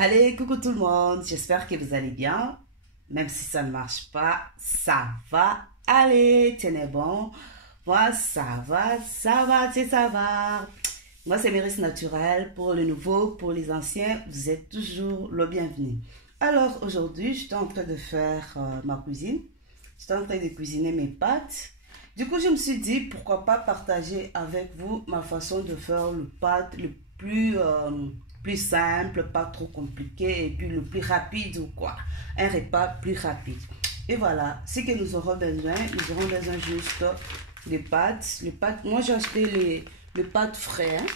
Allez, coucou tout le monde, j'espère que vous allez bien. Même si ça ne marche pas, ça va aller, tenez bon. Moi, ça va, c'est ça va. Moi, c'est Miris Naturel. Pour les nouveaux, pour les anciens, vous êtes toujours le bienvenu. Alors, aujourd'hui, je suis en train de faire ma cuisine. Je suis en train de cuisiner mes pâtes. Du coup, je me suis dit, pourquoi pas partager avec vous ma façon de faire le pâte le plus simple, pas trop compliqué et puis le plus rapide ou quoi. Un repas plus rapide. Et voilà, ce que nous aurons besoin juste des pâtes. Les pâtes, moi j'ai acheté les pâtes frais. Hein.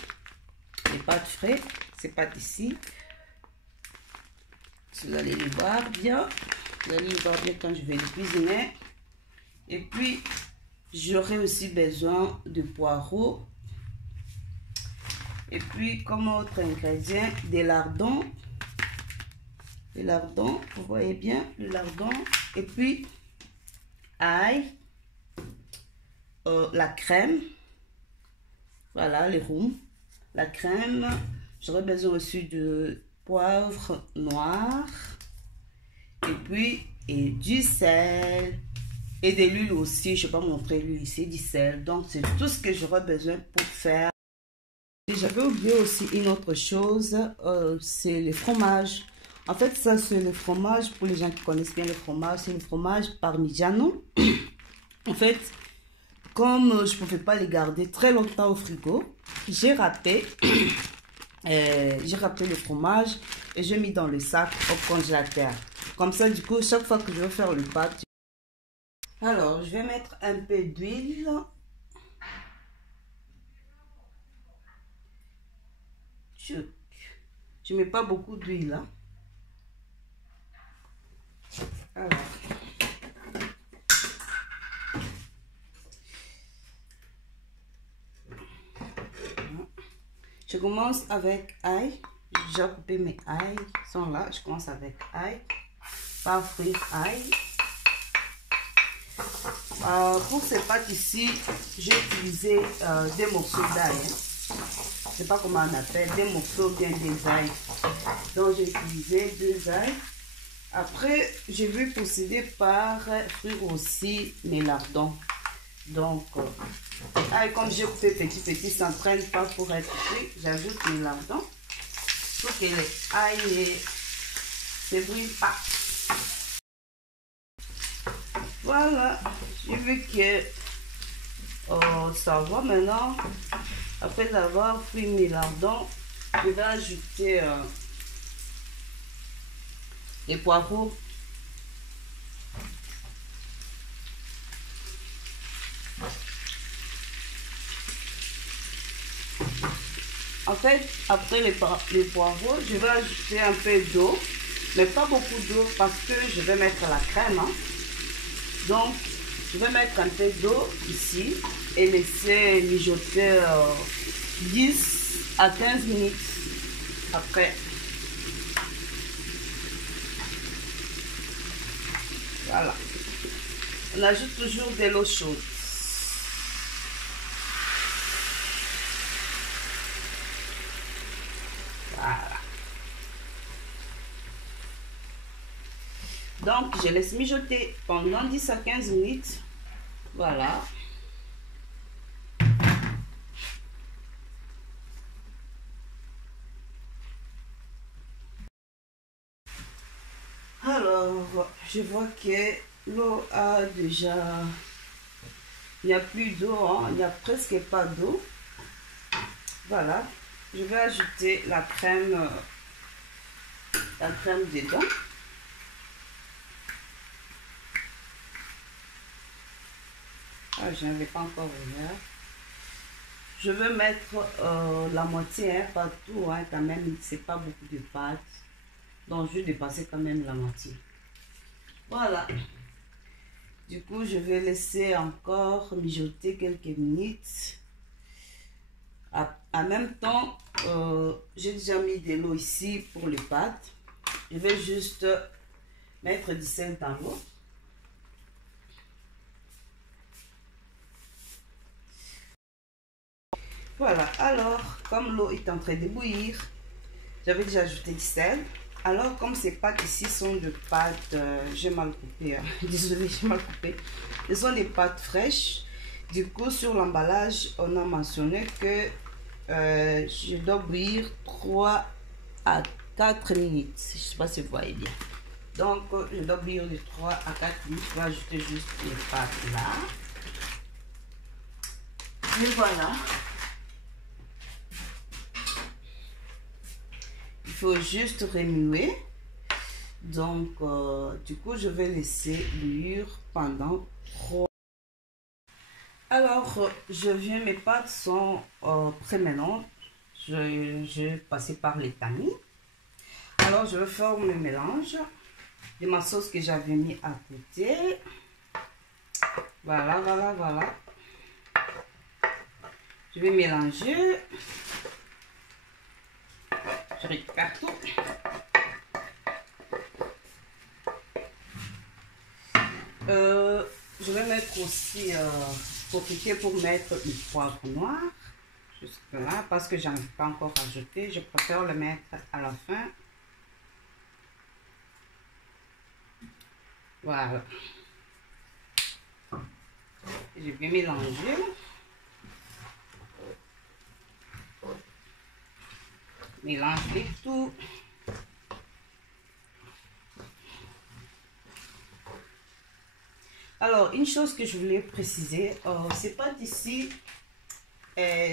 Les pâtes frais, ces pâtes ici. Vous allez les voir bien. Vous allez les voir bien quand je vais les cuisiner. Et puis, j'aurai aussi besoin de poireaux. Et puis, comme autre ingrédient, des lardons. Les lardons, vous voyez bien, le lardon. Et puis, ail, la crème. Voilà, les roues. La crème. J'aurai besoin aussi de poivre noir. Et puis, du sel. Et de l'huile aussi. Je ne vais pas montrer l'huile ici, du sel. Donc, c'est tout ce que j'aurai besoin pour faire. J'avais oublié aussi une autre chose, c'est le fromage. En fait, ça c'est le fromage, pour les gens qui connaissent bien le fromage, c'est le fromage parmigiano. En fait, comme je ne pouvais pas les garder très longtemps au frigo, j'ai râpé le fromage et j'ai mis dans le sac au congélateur. Comme ça, du coup, chaque fois que je vais faire le pâte. Alors, je vais mettre un peu d'huile. Je ne mets pas beaucoup d'huile. Hein. Alors. Je commence avec ail. J'ai coupé mes ail. Ils sont là. Je commence avec ail. Pas frire ail. Pour ces pâtes ici, j'ai utilisé des morceaux d'ail. Hein. Je ne sais pas comment on appelle, des morceaux bien des ail. Donc j'ai utilisé 2 ail. Après, je vais procéder par frire aussi mes lardons. Donc, comme j'ai coupé petit, ça ne traîne pas pour être frit. J'ajoute mes lardons pour que les ail ne se brûlent pas. Voilà, j'ai vu que ça va maintenant. Après avoir frit mes lardons, je vais ajouter les poireaux. En fait, après les poireaux, je vais ajouter un peu d'eau, mais pas beaucoup d'eau parce que je vais mettre la crème. Hein. Donc, je vais mettre un peu d'eau ici et laisser mijoter 10 à 15 minutes après. Voilà. On ajoute toujours de l'eau chaude. Voilà. Donc, je laisse mijoter pendant 10 à 15 minutes. Voilà. Alors, je vois que l'eau a déjà... Il n'y a plus d'eau, hein? Il n'y a presque pas d'eau. Voilà. Je vais ajouter la crème dedans. Ah, je n'avais pas encore ouvert. Je vais mettre la moitié hein, partout, hein, quand même, c'est pas beaucoup de pâtes. Donc, je vais dépasser quand même la moitié. Voilà. Du coup, je vais laisser encore mijoter quelques minutes. En même temps, j'ai déjà mis de l'eau ici pour les pâtes. Je vais juste mettre du sel dans l'eau. Voilà, alors, comme l'eau est en train de bouillir, j'avais déjà ajouté du sel. Alors, comme ces pâtes ici sont de pâtes, j'ai mal coupé, hein. Désolée, j'ai mal coupé. Ce sont des pâtes fraîches. Du coup, sur l'emballage, on a mentionné que je dois bouillir 3 à 4 minutes. Je ne sais pas si vous voyez bien. Donc, je dois bouillir de 3 à 4 minutes. Je vais ajouter juste les pâtes là. Et voilà. Il faut juste remuer. Donc, du coup, je vais laisser bouillir pendant 3. Alors, je viens, mes pâtes sont prêtes maintenant. Je vais passer par les tamis. Alors, je vais faire le mélange de ma sauce que j'avais mis à côté. Voilà, voilà, voilà. Je vais mélanger. Je récupère tout. Je vais mettre aussi, profiter pour mettre une poivre noire. Jusque là, parce que j'en ai pas encore ajouté. Je préfère le mettre à la fin. Voilà. Je vais mélanger. Mélanger tout. Alors, une chose que je voulais préciser, ces pâtes ici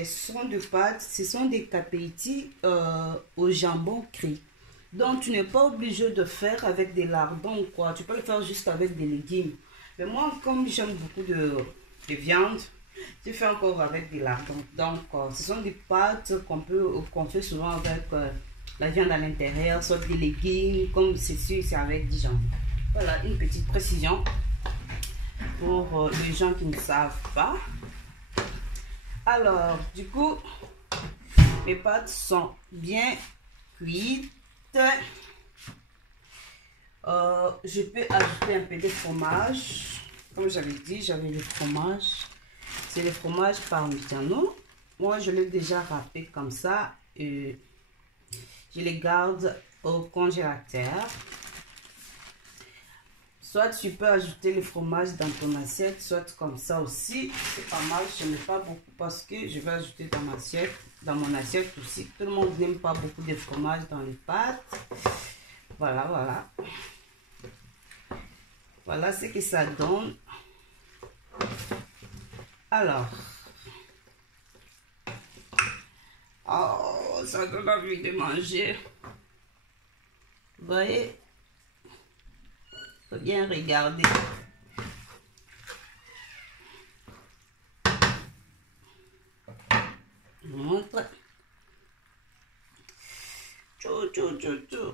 sont de pâtes, ce sont des capeiti au jambon cuit. Donc, tu n'es pas obligé de faire avec des lardons ou quoi. Tu peux le faire juste avec des légumes. Mais moi, comme j'aime beaucoup de viande, je fais encore avec des lardons. Donc, ce sont des pâtes qu'on fait souvent avec la viande à l'intérieur, soit des légumes, comme ceci, c'est avec du jambon. Voilà, une petite précision pour les gens qui ne savent pas. Alors, du coup, mes pâtes sont bien cuites. Je peux ajouter un peu de fromage. Comme j'avais dit, j'avais le fromage. C'est le fromage parmigiano. Moi, je l'ai déjà râpé comme ça. Et je les garde au congélateur. Soit tu peux ajouter le fromage dans ton assiette, soit comme ça aussi. C'est pas mal, je n'aime pas beaucoup parce que je vais ajouter dans mon assiette aussi. Tout le monde n'aime pas beaucoup de fromage dans les pâtes. Voilà, voilà. Voilà ce que ça donne. Alors. Oh, ça donne envie de manger. Vous voyez? Faut bien regarder. Je vous montre. Tchou, tchou, tchou, tchou.